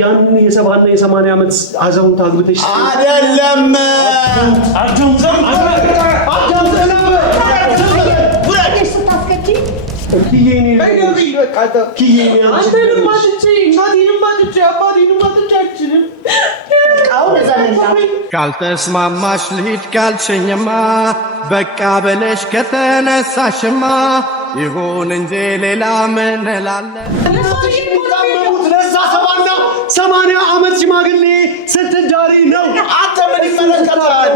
ያንን የ70 እና የ80 ዓመት አዛውንት አግብተሽ አይደለም ካልተስማማሽ ልሂድ ካልሽኝማ በቃ በለሽ ከተነሳሽማ ይሁን እንጂ ሌላ ምን እላለሁ ለዛ 80 ዓመት ሽማግሌ ስትዳሪ ነው አንተ ምን ይመለከታል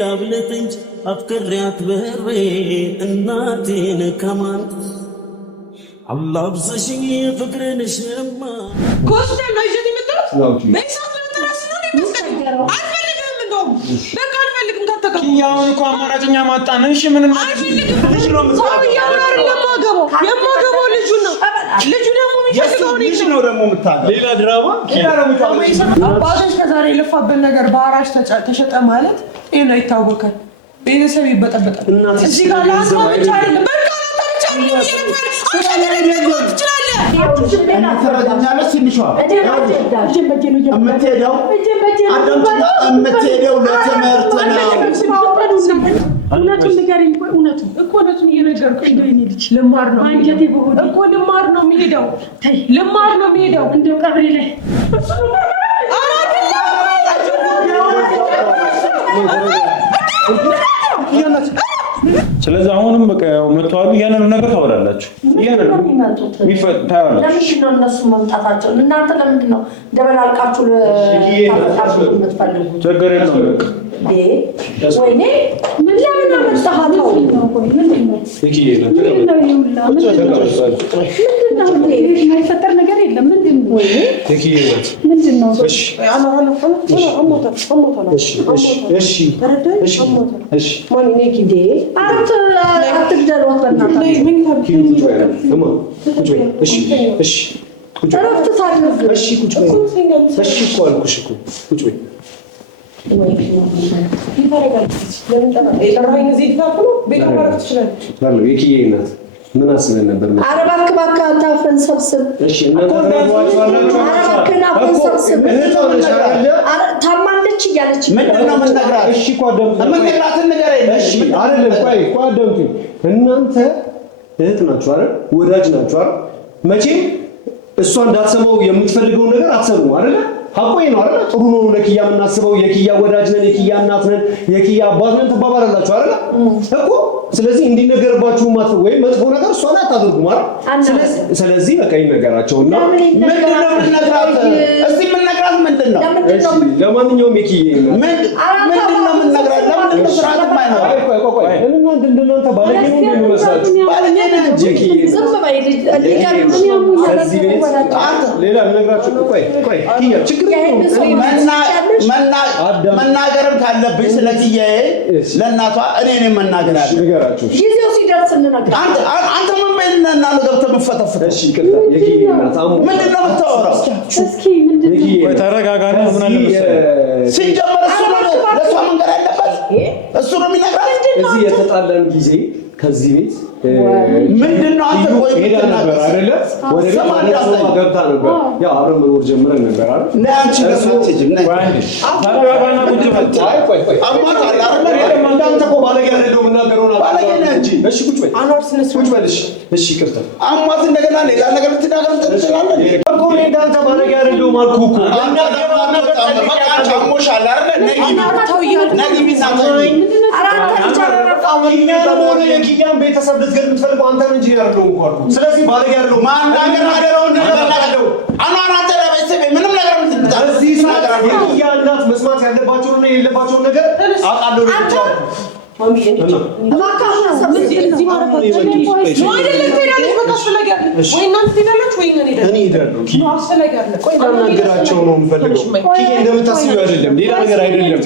ላብለትንጅ አፍቅሬያት በሬ እናቴን ከማን አላብሰሽኝ ፍቅርን ሽማ ኮስተ ነው ይዘት የምትሉት በይሳት ለተራስ ነው የሚመስለው አልፈልግም እንደውም በቃ አልፈልግም ከተካ ያውን እኮ አማራጭኛ ማጣን እሺ ምን ልጅ ነው የማገባው ልጁ ነው ልጁ ደግሞ የሚፈልገው ልጅ ነው ደግሞ የምታገባው ሌላ ድራማ አባቶች ከዛሬ የለፋበት ነገር በአራሽ ተሸጠ ማለት ይሄ ነው ይታወቃል ቤተሰብ ይበጠበጣል እዚህ ጋር ለአንተ ብቻ አይደለም በቃ ለአንተ ብቻ የምትሄደው ለትምህርት ነው እውነቱን ንገሪኝ እውነቱን እየነገርኩሽ ነው የኔ ልጅ ልማር ነው አንጀቴ በሆዴ እኮ ልማር ነው የሚሄደው ልማር ነው የሚሄደው እንደው ቀብሬ ላይ ስለዚህ አሁንም በቃ ያው መጥቷል ያንን ነገር ታወራላችሁ ያንን ታወራላችሁ ለምንድን ነው እነሱ መምጣታቸው እናንተ ለምንድን ነው ደበላልቃችሁ ለታጣጣችሁ የምትፈልጉት ቸገር የለውም በቃ ወይኔ ምን ለምን ነው መጣሃለው ምንድን ነው እኪዬ ነው የማይፈጠር ነገር የለም ምንድን ነው እኪዬ ምንድን ነው እሺ እሺ ማን ነው ኪዴ አትግደሏት በእናታችሁ እሺ እረፍት ታድርግ እሺ ቁጭ በይ እሺ እኮ አልኩሽ እኮ ቁጭ በይ የኪዬ እናት ምን አስበን ነበር ኧረ እባክህ አታፍን ሰብስብ እሺ ታማለች እያለች ምንድን ነው የምትነግራት እሺ እኮ የምትነግራትን ነገር የለም እሺ አይደለም ቆይ አዳምጪኝ እናንተ እህት ናችሁ አይደል ወዳጅ ናችሁ አይደል መቼም እሷ እንዳትሰማው የምትፈልገው ነገር አትሰሙ አይደል ሀቆይ ነው አይደል ጥሩ ነው ለኪያ የምናስበው የኪያ ወዳጅ ነን የኪያ እናት ነን የኪያ አባት ነን ተባባላላችሁ አይደል እኮ ስለዚህ እንዲነገርባችሁ ማለት ወይ መጥፎ ነገር እሷ ላይ አታደርጉ ማለት ስለዚህ በቃ ይነገራቸውና ምንድነው የምንነግራት እስቲ የምንነግራት ምንድነው ለማንኛውም የኪዬ ምንድነው የምንነግራት ለምን ስርዓት ማይኖር ቆይ እናንተ ባለጌ ነው እንደሚመስላችሁ ባለጌ ነው የኪዬ ዝም በይ ሌላ ልነግራችሁ ቆይ ኪያ ችግር መናገርም ካለብኝ ስለኪያዬ ለእናቷ እኔ መናገር ንገራችሁ ጊዜው ሲደርስ እንነግራለን አንተ ምን በእናና ነው ገብተህ የምትፈተፍተው እሺ ይቅርታ የኪዬ እናት ምንድን ነው የምታወራው እስኪ ምንድን ነው ተረጋጋና ምን አለ መሰለህ ሲጀመር እሱ ነው ለእሷ መንገር ያለበት እሱ ነው የሚነግራት እዚህ የተጣላን ጊዜ ከዚህ ቤት ምንድነው አንተ ቆይ ሄዳ ነበር አይደለ ወደ ቤት ገብታ ነበር ያው አብረን መኖር ጀምረን ነበር አይደል ነአንቺ ለሰጥጅ ነይ ተረጋጋና ቁጭ በል ቆይ አማት አለ አይደል እንዳንተ እኮ ባለጌ አይደለም እናገረው ነው ባለጌ ነህ እንጂ እሺ ቁጭ በል ቁጭ በል እሺ ይቅርታ አማት እንደገና ሌላ ነገር ልትናገር ትችላለህ እኮ እኔ እንዳንተ ባለጌ አይደለም አልኩህ እኮ በቃ ጫሞሻል አይደል ነይ ቢናገኝ የኪያን ቤተሰብ ልትገል የምትፈልገው አንተ እንጂ ያለው እኮ አልኩህ ስለዚህ ባለጌ አይደለም ማንዳገር አደረው እንደናገረው አናናተ ለቤተሰብ ምንም ነገር ምትናገር እዚህ ሳገር የኪያ እናት መስማት ያለባቸውና የሌለባቸውን ነገር አውቃለሁ ናገራቸው ነው የምፈልገው ኪዬ እንደምታስቢው አይደለም ሌላ ነገር አይደለም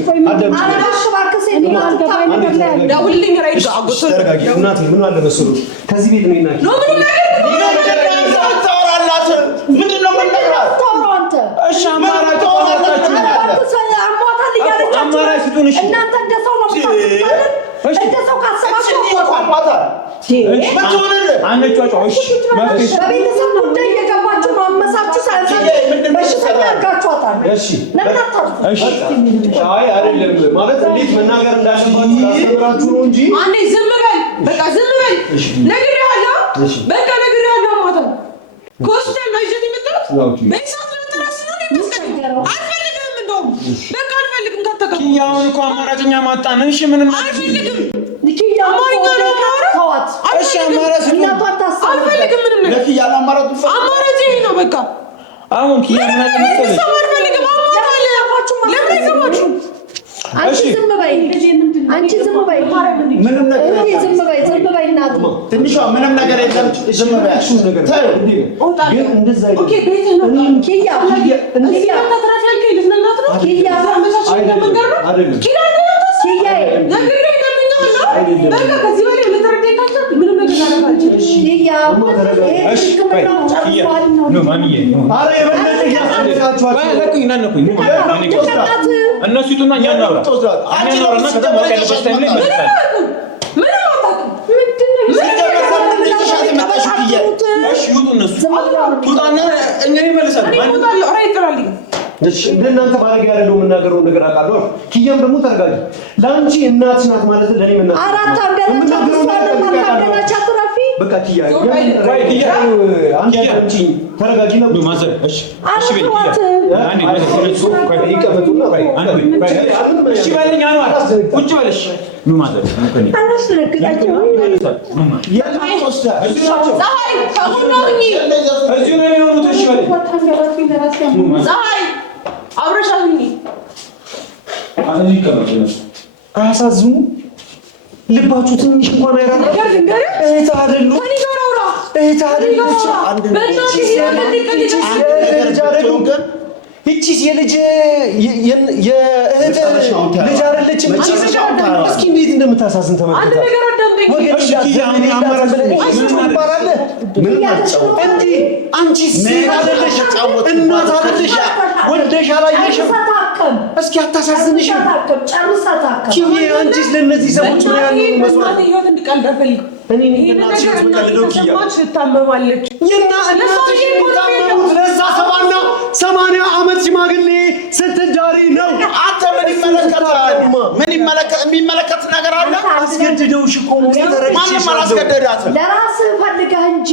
ምን አለ መሰሎሽ ከዚህ ቤት ነው ይናቂ ታወራላት ምንድነው የምንነግራት እሺ አማራጭ እሺ እናንተ እንደሰው ነው የምታስቡት እንደሰው ካሰባችሁ በቤተሰብ ጉዳይ እየገባችሁ ማመሳችሁ በሽተኛ አድርጋችኋታል። ለምን አታርፉ? አይ አይደለም ማለት እንዴት መናገር እንዳለባችሁ አስተምራችሁ ነው እንጂ አንዴ ዝም በል በቃ ዝም በል ነግሬሃለሁ በቃ ነግሬሃለሁ ማታ ኮስቴል ነው ይዘት የመጣሁት በእሳት ነው ተራስነው ነው አልፈልግም እንደውም በቃ አልፈልግም ታተቀም ያውን እኮ አማራጭኛ ማጣን እሺ ምንም አልፈልግም አማርኛ ነው ተዋት እሺ አማራጭ አልፈልግም ምንም ነገር ለኪያ አማራጭ አማራጭ ይሄ ነው በቃ አሁን ኪያ ማለት ነው አልፈልግም አማራጭ ለምን ይገባችሁ አንቺ ዝም በይ አንቺ ዝም በይ ምንም ነገር ዝም በይ እናት ትንሿ ምንም ነገር የለም ዝም በይ ታዩ ግን እንደዛ ኦኬ ቤት ነው ኪያ እንደዚህ ተራፍ ያልከኝ ልትነግራት ነው ኪያ መሳች መንገር ነው አይደለም ኪያ ነግሬ እንደምኛለሁ በቃ ከዚህ በላይ ልትረዳኝ ካልቻልክ ምንም ነገር ላደርጋለሁ ኪያ እሺ ነው ማሚዬ አረ የበለጠ ያሳደጋችኋል ለቁኝ እናነቁኝ እነሱ ይጡና እኛ እናውራ እኛ እናውራና ከዛ በቃ ያለበት ታይም ላይ መልሳለን ምንም አታውቅም እሺ ይውጡ እነሱ ይውጣና እኛ ይመልሳሉ ይወጣለሁ ራይ ጥራልኝ እሺ እንደናንተ ባለጌ ያለው የምናገረው ነገር አውቃለሁ ኪያም ደግሞ ተረጋጊ ለአንቺ እናት ናት ማለት ለኔ ምን አራት አገናቻት ረፊ በቃ ኪያ አንቺ ተረጋጊ ነው ማዘር እሺ እሺ አራት አንዴ ይቀመጡና እሺ ባለኛ ነው ቁጭ በለሽ ኑ ማዘር እንከኒ አናስረግጣችሁ ፀሐይ ከሁሉኝ እዚሁ ነው የሚሆኑት እሺ በለኝ ፀሐይ አብረሻልኝ አንዴ ይቀመጡ አያሳዝኑ ልባችሁ ትንሽ እንኳን አይራራ እህት አይደሉ እህት አይደሉ እቺስ የልጅ የእህት ልጅ አይደለችም እስኪ እንዴት እንደምታሳዝን ተመልከታ አንቺ ሴት አይደለሽ እናት አይደለሽ ወልደሽ አላየሽም እስኪ አታሳዝንሽም ኪሚ አንቺስ ለነዚህ ሰዎች ምን ያህል መስዋዕት ህይወት እንድቀልድ አልፈልግም እኔ እናትሽ የምትቀልደው ኪያ ትታመማለች እናትሽ የምታመሙት ለዛ 80 ዓመት ሽማግሌ ስትዳሪ ነው አንተ ምን የሚመለከት ነገር አለ አስገድደውሽ እኮ ነው ማንም አላስገደዳትም ለራስህ ፈልገህ እንጂ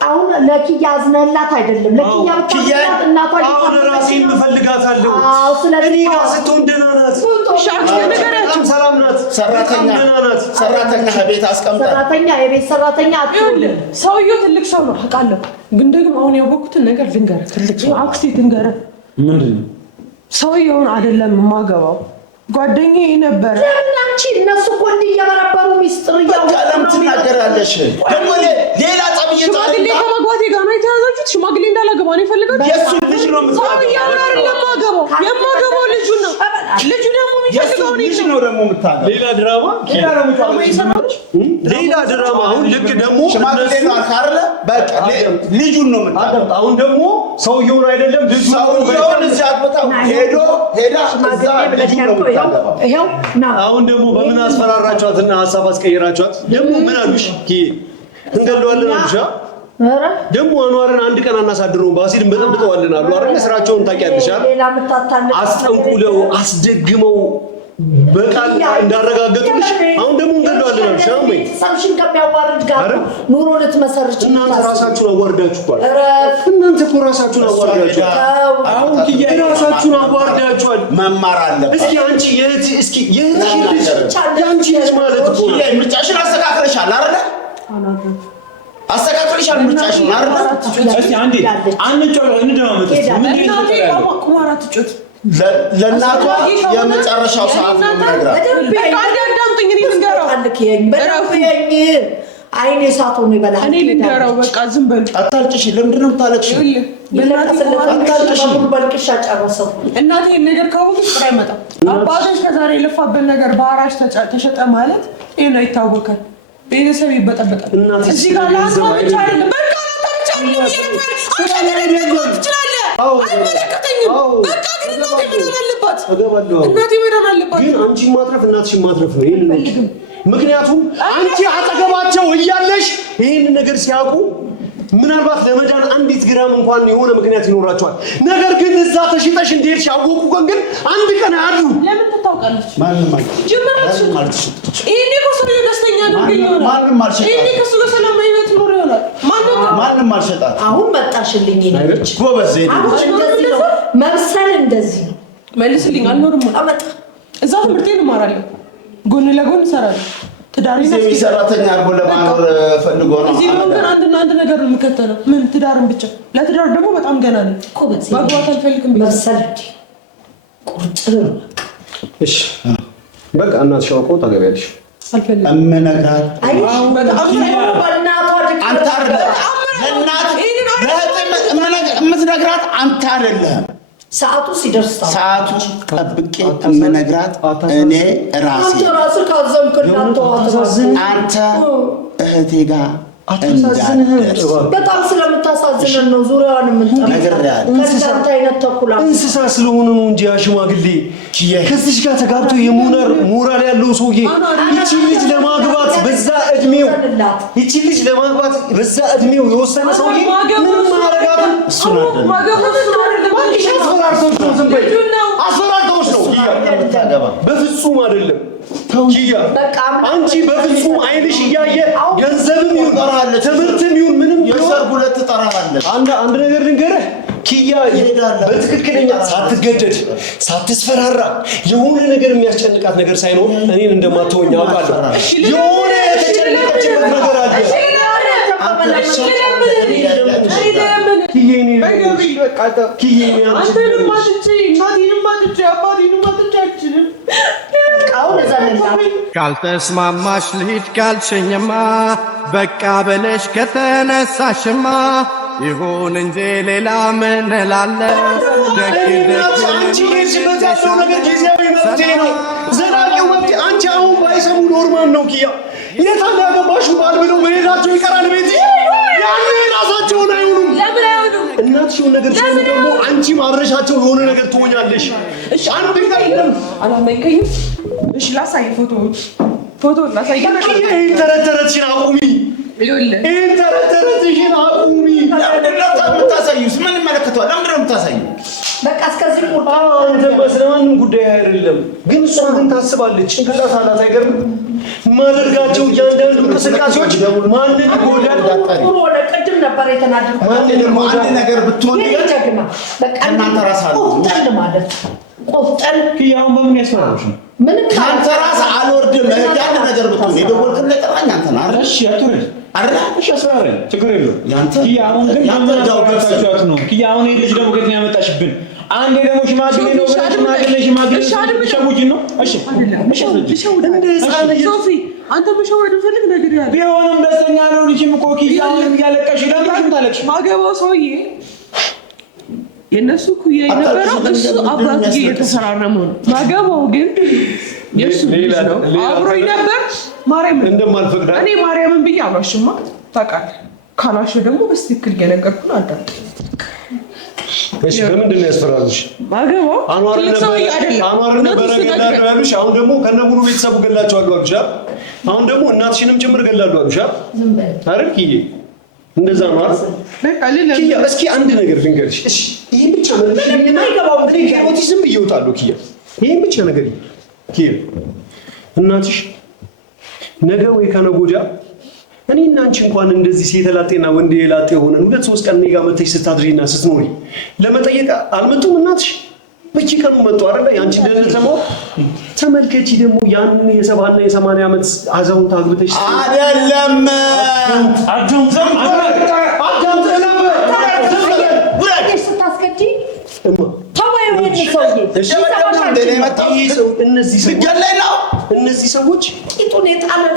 አሁን ለኪያ አዝነላት አይደለም ለኪያ ብቻ እናቷ አሁን ራሴን እፈልጋታለሁ እኔ ጋር ስትሆን ደህና ናት ሰላም ናት ሰራተኛ ቤት አስቀምጣ ሰራተኛ የቤት ሰራተኛ አትሁን ሰውየው ትልቅ ሰው ነው አውቃለሁ ግን ደግሞ አሁን ያወኩትን ነገር ልንገርህ ትልቅ ሰው አክስቴ ትንገርህ ምንድነው ሰውየውን አይደለም የማገባው ጓደኛዬ ነበረ ለምን አንቺ እነሱ እኮ እየበረበሩ ሚስጥር ለምን ትናገራለሽ ደግሞ ሌላ ጠብዬ ሽማግሌ ከማግባቴ ጋር ነው የተያዛችሁት ሽማግሌ እንዳላገባ ነው የፈለጋችሁት የእሱ ልጅ ነው የማገባው ልጁ ነው ልጁ ደግሞ የሚፈልገው ልጅ ነው ደግሞ የምታገባው ሌላ ድራማ ሌላ ድራማ አሁን ልክ ደግሞ ሽማግሌ ነው አይደለ በቃ ልጁን ነው የምታገባው አሁን ደግሞ ሰውየውን አይደለም ልጁ ሰውየውን እዚህ አጥብታው ሄዳ እዛ ልጁ ነው ይሄው አሁን ደግሞ በምን አስፈራራችኋትና ሐሳብ አስቀየራችኋት ደግሞ ምን አሉሽ እንገለዋለን አሉሽ ደግሞ አንዋርን አንድ ቀን አናሳድረውም ባሲል እንበጥብጠዋለን አሉ አይደል ስራቸውን ታውቂያለሽ አስጠንቁለው አስደግመው በቃል እንዳረጋገጡልሽ አሁን ደግሞ እንገለዋለን አሉሽ ሰምሽን ከሚያዋርድ ጋር ኑሮ ልትመሰርች እናንተ ራሳችሁን አዋርዳችኋል እናንተ እኮ ራሳችሁን አዋርዳችኋል አሁን ራሳችሁን አዋርዳችኋል መማር አለበት እስኪ አንቺ የእህትሽ ልጅ ያንቺ ልጅ ማለት እኮ ምርጫሽን አስተካክለሻል አይደል አስተካክለሻል ምርጫሽን አይደል እስቲ አንዴ አንጨው እንደማመጥ እናቴ ቁማራ ትጮት ለእናቷ የመጨረሻው ሰዓት ነው የምነግራት አዳምጠኝ እኔ ልንገረው አይኔ እሳት ሆኖ ይበላል እኔ ልንገረው በቃ ዝም በል አታልቅሽ ለምንድን ነው የምታለቅሽው በልቅሻ ጨረሰው እናቴ ነገር ካወቅሽ ጥራ አይመጣም አባትሽ ከዛሬ የለፋበት ነገር በአራሽ ተሸጠ ማለት ይሄ ነው ይታወቃል ቤተሰብ ይበጠበጣል እዚህ ጋር ለአንተ ብቻ አይደለም በቃ ለአንተ ብቻ አይደለም አይመለከተኝም። በቃ ግን እናቴ መዳን አለባት። እናቴ መዳን አለባት። ግን አንቺ ማትረፍ እናትሽ ማትረፍ ነው። ይሄን ምክንያቱም አንቺ አጠገባቸው እያለሽ ይሄን ነገር ሲያውቁ ምናልባት ለመዳን አንዲት ግራም እንኳን የሆነ ምክንያት ይኖራቸዋል። ነገር ግን እዛ ተሽጠሽ እንደሄድሽ ያወቁ ግን አንድ ቀን አያድሩ። ለምን ትታውቃለች? ማንም ማለት ይሄኔ ከሱ ጋር ደስተኛ ነው ይሆናል። ማንም አልሸጣት። ይሄኔ ከሱ ጋር ሰላም አይነት ኖር ይሆናል። ማንም አልሸጣት። አሁን መጣሽልኝ ይሄነች ጎበዝ። አሁን እንደዚህ ነው መብሰል፣ እንደዚህ ነው። መልስልኝ። አልኖርም። አመጣ እዛ ትምህርቴን እማራለሁ፣ ጎን ለጎን እሰራለሁ። ትዳሪን ሰራተኛ አርጎ ለማኖር ፈልጎ ነው። እዚህ ነው ግን አንድ ነገር ነው የምከተለው። ምን ትዳርን ብቻ። ለትዳር ደግሞ በጣም ገና ነው። ማግባት አልፈልግም። መብሰል ቁርጥ ነው። እሺ በቃ እናትሽ አውቀው ታገቢያለሽ። አልፈልግም። እመነግራት በጣም በእናቷ አንተ አይደለም ለእናት የምትነግራት አንተ አይደለም። ሰዓቱ ሲደርስ ሰዓቱ ጠብቄ እመነግራት እኔ ራሴ። አንተ ራስህ ካዘንክላት አንተ እህቴ ጋር በጣም ስለምታሳዝነን ነው ዙሪያዋን የምንጠራው። ከእንዳንተ አይነት ተኩላ እንስሳ ስለሆነ ነው እንጂ ሽማግሌ ከዚህ ጋር ተጋብቶ የሞራል ሞራል ያለው ሰውዬ እቺ ልጅ ለማግባት በዛ እድሜው የወሰነ ሰውዬ ምንም ማረጋት እሱን አስፈራርተውሽ ነው። በፍጹም አይደለም ኪያ፣ አንቺ በፍጹም አይንሽ እያየ ገንዘብም ይሁን ትምህርትም ይሁን ምንም የሰርጉ ዕለት ትጠራሃለች። አንድ ነገር ልንገርህ ኪያ፣ በትክክለኛ ሳትገደድ ሳትስፈራራ የሆነ ነገር የሚያስጨንቃት ነገር ሳይኖር እኔን እንደማትወኝ አውቃለሁ። የሆነ የተጨነቀችበት ነገር አለ። ካልተስማማሽ ልሂድ ካልሽኝማ በቃ በለሽ ከተነሳሽማ ይሁን እንጂ ሌላ ምን እላለሁ? ዘላቂው መፍትሄ አንቺ አሁን ባይሰሙ ኖርማል ነው ኪያ። የታን ያገባሽው ባል ብለው መሄዳቸው ይቀራል። ቤት ያኔ ራሳቸውን አይሆኑም። ለምን አይሆኑም? እናትሽ የሆነ ነገር ሲሆን ደግሞ አንቺ ማብረሻቸው የሆነ ነገር ትሆኛለሽ። አንድ ቀን አላመንከኝም? እሺ ላሳይ፣ ፎቶ ላሳይ። ይሄን ተረተረትሽን አቁሚ። ይሄን ተረተረትሽን አቁሚ። ለምንድን ነው የምታሳዩት? ምን ይመለከተዋል? ለምንድን ነው የምታሳዩ? በቃ እስከዚህ ቁርጥ ስለማንም ጉዳይ አይደለም። ግን እሷ ግን ታስባለች። ጭንቅላት አላት። አይገርም? ማድረጋቸው እያንዳንዱ እንቅስቃሴዎች ማንን ይጎዳል? ጥሩ ወደ ቅድም ነበር የተናደድኩት። ማንን ደግሞ አንድ ነገር ብትሆን ጀግና በቃ እናንተ ራሳችሁ ቆፍጠን ማለት ቆፍጠን ኪያውን በምን ያስፈራሩሽ ነው? ምንም ካንተ ራስ አልወርድም። ያን ነገር ብትሆን የደወልክልኝ ጠራኝ አንተ ነህ አይደል? እሺ አትወርድ አይደል? እሺ አስፈራራኝ፣ ችግር የለውም። ያንተ ኪያውን ግን በምን ያስፈራራችኋት ነው? ኪያውን ይሄ ልጅ ደግሞ ከየት ነው ያመጣሽብን? አንዴ ደግሞ ሽማግሌ ነው ሽማግሌ ሸውጅ ነው። እሺ ሶፊ አንተ መሸወድ ፈልግ ነገር ያለ ቢሆንም ደስተኛ ነው ልጅም እኮ ኪያውን እያለቀሽ ለምን ታለቅሽ? ማገባው ሰውዬ የነሱ ኩያ የነበረው እሱ አባቱ እየተሰራረመ ነው። ማገባው ግን የሱ ነው አብሮኝ ነበር። ማርያም እንደማልፈቅዳ እኔ ማርያምን ብዬ አሏሽማ ታውቃለህ። ካላሽ ደግሞ በስትክክል እየነገርኩህ አዳምጥ። እሺ በምንድን ነው ያስፈራሩሽ? ማገባው አንዋር ነበር ገላለው ያሉሽ። አሁን ደግሞ ከነሙሉ ቤተሰቡ ገላቸዋለሁ አሉሽ። አሁን ደግሞ እናትሽንም ጭምር ገላለው አሉሽ አይደል? ኪዬ እንደዛ ነው አይደል? በቃ ኪያ እስኪ አንድ ነገር ልንገርሽ። እሺ ይሄን ብቻ ማለት ነው የማይገባው እንግዲህ ከኦቲዝም እየወጣሉ ኪያ። ይሄን ብቻ ነገር ኪያ እናትሽ ነገ ወይ ከነገ ወዲያ እኔና አንቺ እንኳን እንደዚህ ሴት ላጤና ወንድ ላጤ ሆነን 2-3 ቀን ኔጋ መተሽ ስታድሪና ስትኖሪ ለመጠየቅ አልመጡም እናትሽ? በየቀኑ መጡ አይደል? ያንቺ ደህንነት ለማወቅ ተመልከቺ። ደግሞ ያንን የ70 እና የ80 ዓመት አዛውንት አግብተሽ አይደለም እነዚህ ሰዎች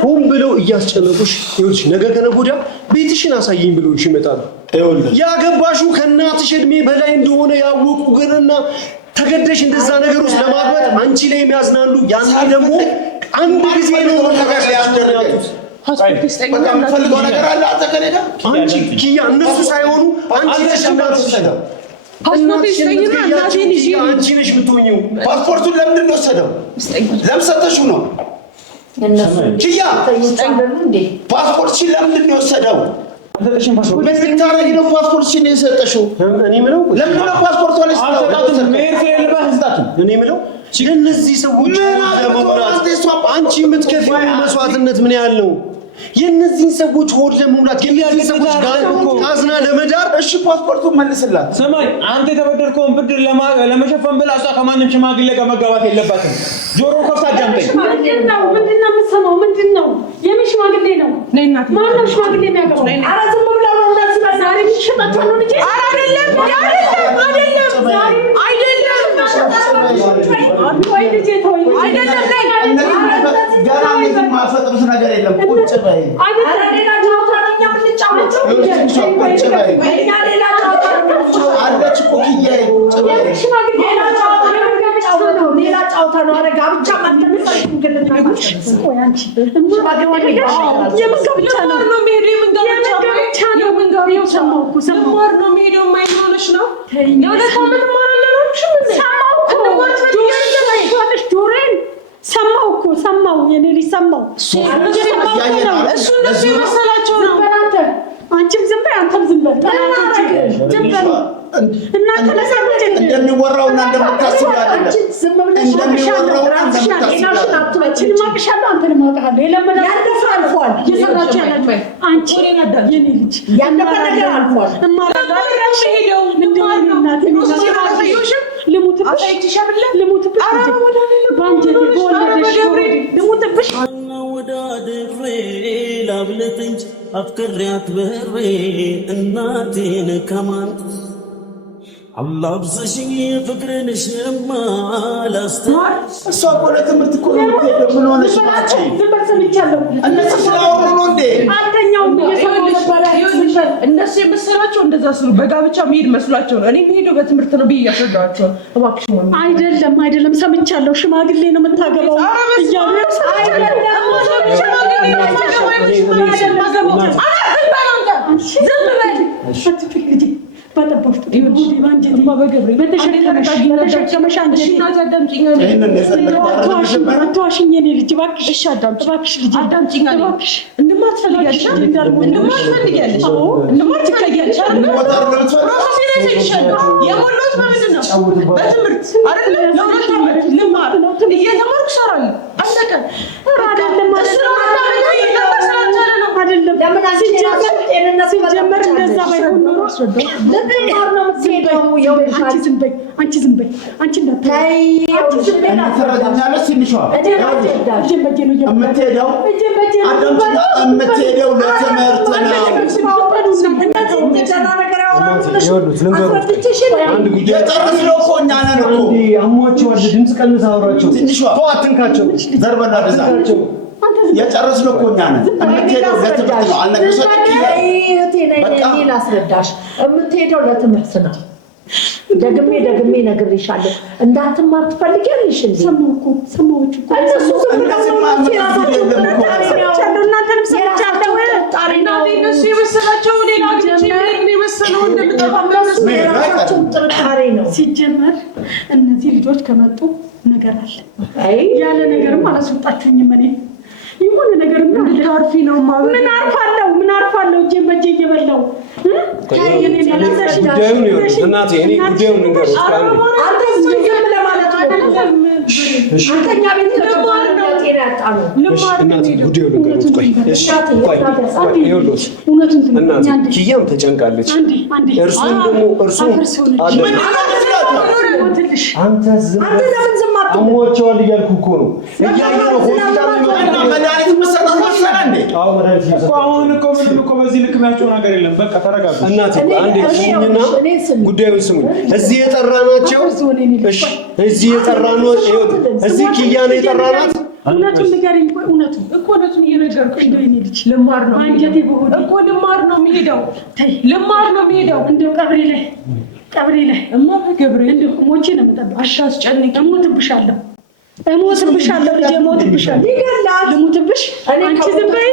ሆን ብለው እያስጨነቁሽ ይኸውልሽ፣ ነገ ከነገ ወዲያ ቤትሽን አሳይኝ ብለውሽ ይመጣሉ። ያገባሽው ከእናትሽ እድሜ በላይ እንደሆነ ያወቁ ግንና ተገደሽ እንደዛ ነገር ውስጥ ለማግባት አንቺ ላይ የሚያዝናሉ። ያን ደግሞ አንድ ጊዜ ነው ነገር ያስደረገው። ፈልገው ነገር አለ አዘከለዳ አንቺ ኪያ እነሱ ሳይሆኑ አንቺ ነሽ እናትሽ። ፓስፖርት ይስጠኝና እናቴን ይዤ አንቺ ነሽ የምትሆኚው። ፓስፖርቱን ለምንድን ነው የወሰደው? ለምን ሰጠሽው ነው? ኪያ ፓስፖርትሽን ለምንድን ነው የወሰደው? ምን ልታረጊ ነው ፓስፖርትሽን የሰጠሽው? እኔ የምለው ለምንድን ነው ፓስፖርት ዋለሽ? እኔ የምለው እነዚህ ሰዎች አንቺ የምትከፍይው መስዋዕትነት ምን ያህል ነው? የእነዚህን ሰዎች ሆድ ለመሙላት የእነዚህ ሰዎች ጋር አዝና ለመዳር እሺ ፓስፖርቱን መልስላት። ስማኝ አንተ የተበደርከውን ብድር ለመሸፈን ብላ እሷ ከማንም ሽማግሌ ጋር መጋባት የለባትም። ጆሮ ከፍታ አዳምጠኝ። ምንድን ነው የምትሰማው? ምንድን ነው? የምን ሽማግሌ ነው? ማነው ሽማግሌ የሚያገባው? ኧረ ዝም ብላ ነው እንደዚህ ዛሬ የሚሸጣቸው ነው ልጄ። ኧረ አይደለም ወይ ልጄ ተወኝ። አይደለም ገና ምንም ማፈጥሩት ነገር የለም። ቁጭ በይ። ኧረ ሌላ ጨዋታ ነው እኛ የምንጫወተው። ቁጭ በይ። ሌላ ጨዋታ ነው አለች እኮ ኪያዬ። ቁጭ በይ። ሽማግሌ ሌላ ጨዋታ ነው። ሌላ ጨዋታ ነው። ኧረ ጋብቻ ማተምሰል እንግዲህ ቆይ አንቺ ሽማግሌ የምንጋብቻ ነው ሰማር ነው የሚሄደው የማይሆንሽ ነው የሁለት ዓመት ማራለናችሁ ሰማው የኔ ልጅ ሰማው እሱ እነሱ የመሰላቸው ነው። አንቺም ዝም በይ አንተም ዝም በል እናንተ ለሰማች እንደሚወራው እና እንደምታስብ አይደለም። ዝም ብለሽ እንደሚወራው እና እንደምታስብ አንቺን ማቅሻለሁ አንተን ማቅሻለሁ የለመደ ያለፈው አልፏል። እየሰራችሁ ያላችሁ አንቺ የኔ ልጅ ያለፈ ነገር አልፏል። ልሙትብሽ ወዳድሬ ላብልጥ እንጂ አፍቅሬያት በሬ እናቴን ከማን አላብዘሽኝ ፍቅርንሽማ ላስተማር እሷ እኮ ለትምህርት እኮ ነው የምትሄደው። ምን ሆነሽ ናቸው? እነሱ ስላወሩ ነው እንዴ? እነሱ የመሰላቸው እንደዛ ስሉ በጋብቻ መሄድ መስሏቸው ነው። እኔ የምሄደው በትምህርት ነው ብዬ እያስረዳኋቸው እባክሽ ሆነ አይደለም ሰምቻለሁ። ሽማግሌ ነው የምታገባው እያሉ አትዋሽኝ የኔ ልጅ እባክሽ እባክሽ ልጅ እባክሽ እንደማትፈልጊያለሽ የሞላሁት በምንድን ነው? በትምህርት አይደለም ለሁለት ዓመት ልማር እየተማርኩ እሰራለሁ። አለቀ። ሲጀመር እንደዛ ባይሆን ኖሮ አንቺ ዝም በይ አንቺ እንዳትይ የምትሄደው ለትምህርት ነው። የጨረስነው እኮ እኛ ነን እኮ። አሟቸዋል። ድምፅ ቀንስ አውራቸው። ትንሿ አትንካቸው። ዘርበና ብዛ የጨረስነው እኮ እኛ ነን። የምትሄደው ለትምህርት ነው። አልነገርሽም? እኔ ላስረዳሽ። የምትሄደው ለትምህርት ነው። ደግሜ ነግሬሻለሁ። እንዳትማር ትፈልጊያለሽ እንዴ? ሰማሁ እኮ እነሱ ዝም ብለው እነሱ የመሰላቸው ሌላ የመሰለው ጥርጣሬ ነው። ሲጀመር እነዚህ ልጆች ከመጡ ነገር አለ። ያለ ነገርም አላስወጣችሁኝም። እኔ የሆነ ነገር አርፊ ነው ምን አርፋለሁ እጄ በእጄ እየበላሁ ጉዳዩን እናቴ እኔ ጉዳዩን ንገር አንተ ዝም ለማለት አይደለም። አንተኛ ቤት ልማር ነው ጤና ያጣሉ ኪያም ተጨንቃለች። እርሱም አንተ ዝም አሟቸዋል እያልኩ እኮ ነው። አሁን እኮ ምንም እኮ በዚህ ልክ የሚያጨው ነገር የለም። በቃ ተረጋጋ እናቴ። አንዴ ስሙኝና ጉዳዩን ስሙኝ። እዚህ የጠራናቸው እዚህ የጠራናቸው እዚህ ኪያ ነው የጠራናት። እውነቱን ንገሪኝ። እውነቱን እየነገርኩሽ ነው። የኔ ልጅ ልማር ነው አንጀቴ በሆነ እኮ ልማር ነው የሚሄደው። እንደው ቀብሬ ላይ እማ በገብርኤል እንደው ሞቼ ነው የምጠብቅሽ። አሻስጨንቂ እሞትብሻለሁ ልጄ እሞትብሻለሁ። ልሙትብሽ። አንቺ ዝም በይ።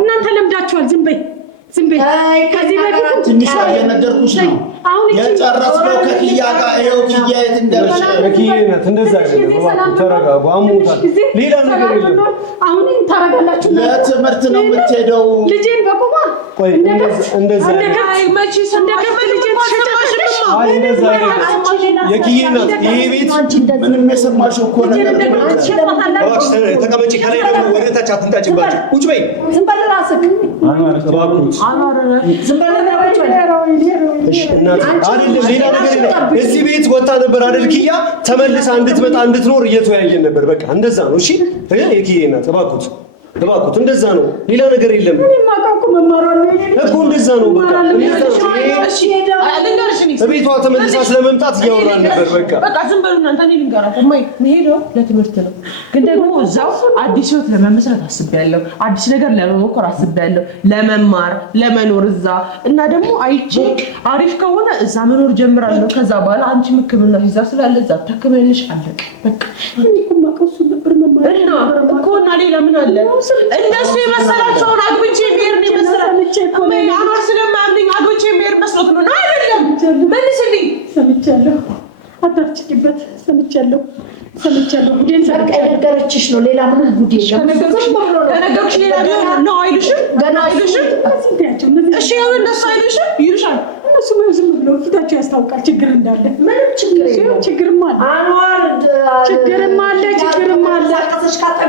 እናንተ ለምዳችኋል። ዝም በይ። ከዚህ በፊት ትንሿ እየነገርኩሽ ነው። አሁን የጨረስነው ከኪያ ጋር ይኸው ኪያ የት እንደርሽ በኪያነት እንደዛ አይደለም ተረጋጉ አሙታል ሌላ ነገር የለም አሁን ታረጋላችሁ ለትምህርት ነው የምትሄደው ልጄን በቁማ ቆይ እንደዛ መቼ ሰንደከበ ልጄን ተሸጣሽማ እንደዛ የኪያነት ይሄ ቤት ምንም የሰማሽው እኮ ነገር ተቀመጪ ከላይ ደግሞ ወደ ታች አትንጣጭባችሁ ቁጭ በይ ዝም በል ራስህ ዝም በል አይደለም ሌላ ነገር የለም እዚህ ቤት ወጣ ነበር አይደል ኪያ ተመልሳ እንድትመጣ እንድትኖር እየተወያየን ነበር በቃ እንደዛ ነው እሺ የኪያና ተባኩት እንደዛ ነው ሌላ ነገር የለም ማቃቁ መማራሉ እኮ እንደዛ ነው በቃ እሺ አልንገርሽኝ ቤቷ ተመልሳ ስለመምጣት እያወራን ነበር በቃ ዝም በሉ እናንተ እኔ ልንገራት መሄደው ለትምህርት ነው ግን ደግሞ እዛው አዲስ ህይወት ለመመስረት አስቤያለሁ አዲስ ነገር ለመሞከር አስቤያለሁ ለመማር ለመኖር እዛ እና ደግሞ አይቼ አሪፍ ከሆነ እዛ መኖር ጀምራለሁ ከዛ በኋላ አንቺ ህክምና ይዛ ስላለ እዛ ተከመልሽ አለቀ በቃ እኔ እኮ ማቀሱ ነበር መማር እና እኮ እና ሌላ ምን አለ እንደሱ የመሰላቸውን አግብቼ ብሄር ነው መሰላቸው አማር ስለማያምኝ አግብቼ ብሄር መስሎት ነው አይደለም መልስልኝ ሰምቻለሁ አታፍጭበት ሰምቻለሁ ጉዴን ነገረችሽ ነው ሌላ ምን ጉዴ ከነገርኩሽ ሌላ ነው አይልሽም ገና አይልሽም እሺ ያው እንደሱ አይልሽም ይልሻል እነሱ ዝም ብለው ፊታቸው ያስታውቃል ችግር እንዳለ ምንም ችግርም አለ አንዋር ችግርም አለ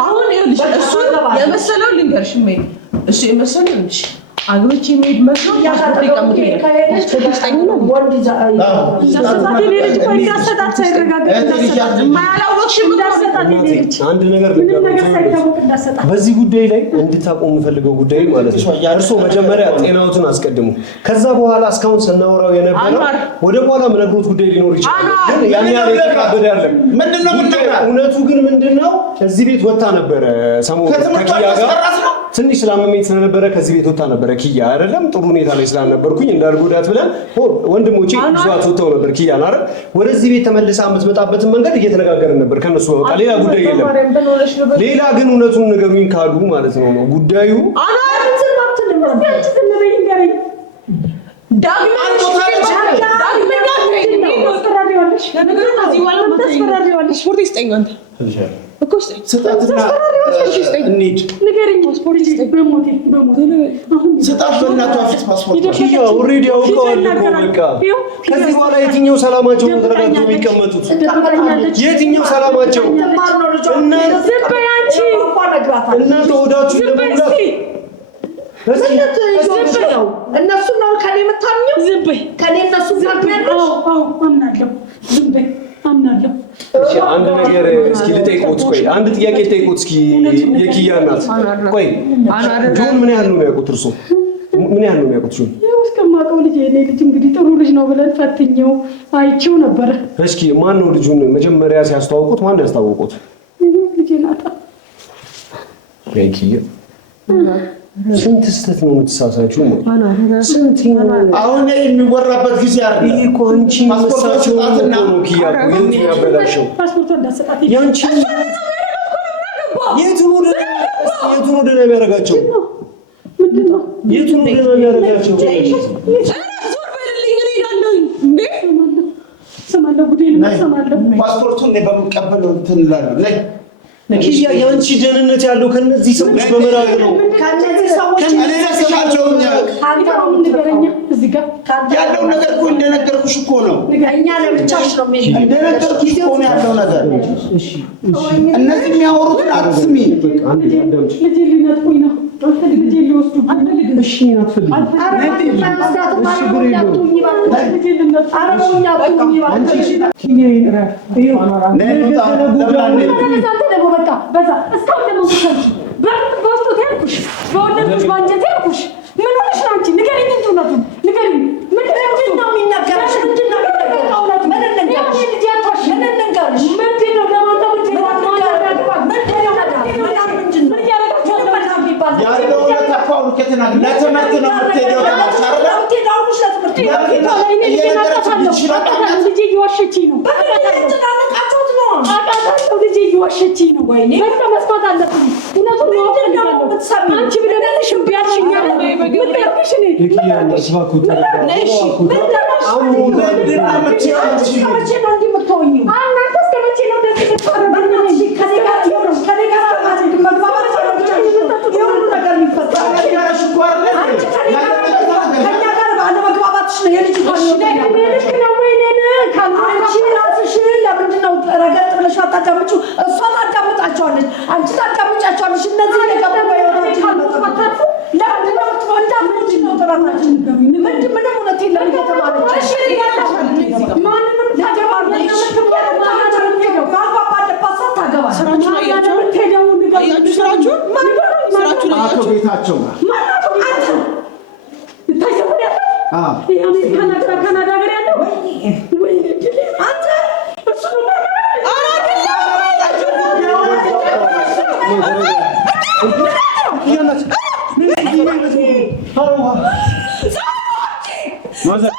አሁን ይልሽ እሱ የመሰለው ልንገርሽ ምን እሱ የመሰለው ልንገርሽ አግብቼ መሄድ መስሎ ፓስፖርት ይቀምጥ ተስተኝ ነው ወንድ ዛዛቴ ልጅ ቆይ እንዳሰጣት ሳይረጋገጥ ማያላወቅሽም እንዳሰጣት ልጅ አንድ ነገር ሳይታወቅ እንዳሰጣት በዚህ ጉዳይ ላይ እንድታቆም የምፈልገው ጉዳይ ማለት ነው እርሶ መጀመሪያ ጤናዎትን አስቀድሙ ከዛ በኋላ እስካሁን ስናወራው የነበረው ወደ በኋላ ምነግሮት ጉዳይ ሊኖር ይችላል ግን ያን ያህል የተካበደ አይደለም ምንድነው እውነቱ ግን ምንድነው እዚህ ቤት ወጣ ነበር ሰሞኑን ከኪያ ጋር ትንሽ ስላመመኝ ስለነበረ ከዚህ ቤት ወጣ ነበር ኪያ አይደለም ጥሩ ሁኔታ ላይ ስላልነበርኩኝ እንዳልጎዳት ብለን ወንድሞቼ ይዟት ወጣው ነበር ኪያ አይደል ወደዚህ ቤት ተመልሳ የምትመጣበትን መንገድ እየተነጋገርን ነበር ከነሱ በቃ ሌላ ጉዳይ የለም ሌላ ግን እውነቱን ንገሩኝ ካሉ ማለት ነው ጉዳዩ ከዚህ በኋላ የትኛው ሰላማቸው ነው ተረጋግተው የሚቀመጡት የትኛው ሰላማቸው እናንተ ወዳችሁ ለመሙላት እነሱ ነው ከኔ የምታምኘው ዝም በይ ከኔ እነሱ ታምኛለሽ አምናለሁ ዝም በይ አምናለሁ እሺ አንድ ነገር እስኪ ልጠይቁት ቆይ አንድ ጥያቄ ልጠይቁት እስኪ የኪያ እናት ቆይ ጆን ምን ያህል ነው የሚያውቁት እርሶ ምን ያህል ነው የሚያውቁት ጆን እስከማውቀው ልጅ የኔ ልጅ እንግዲህ ጥሩ ልጅ ነው ብለን ፈትኘው አይቼው ነበር እስኪ ማን ነው ልጁን መጀመሪያ ሲያስተዋውቁት ማን ነው ያስተዋወቁት ልጅ ናታ ኪያ ስንት ስተት ነው የምትሳሳችሁ ስንት አሁን የሚወራበት ጊዜ አይደለም ይሄ እኮ አንቺ መስሳችሁ ነው ኪያ ቆይን ያበላሽው ፓስፖርት እንዳሰጣት ያንቺ የቱን ወደ ነው የሚያረጋቸው የቱን ወደ ነው የሚያረጋቸው ሰማለሁ ጉዴን ሰማለሁ ፓስፖርቱን በመቀበል እንትን ላይ ኪያ ያንቺ ደህንነት ያለው ከነዚህ ሰዎች በመራቅ ነው ከነዚህ ሰዎች ያለው ነገር እኮ እንደነገርኩሽ እኮ ነው እኛ ለብቻሽ ነው እንደነገርኩሽ እኮ ነው ያለው ነገር እነዚህ የሚያወሩትን አትስሚ ልጅ ሊነጥቁኝ ነው ልጅ ሊወስዱ እሺ አትፈልጊ ልጅ እየዋሸችኝ ነው። በቃ መስማት አለብኝ። እውነቱን ማወቅ ፈልጋለሁ። አንቺ ብለሽ እምቢ አልሽኝ። ምን ያልኩሽ እኔ? ቤታቸው ካናዳ ሀገር ያለው ማዘር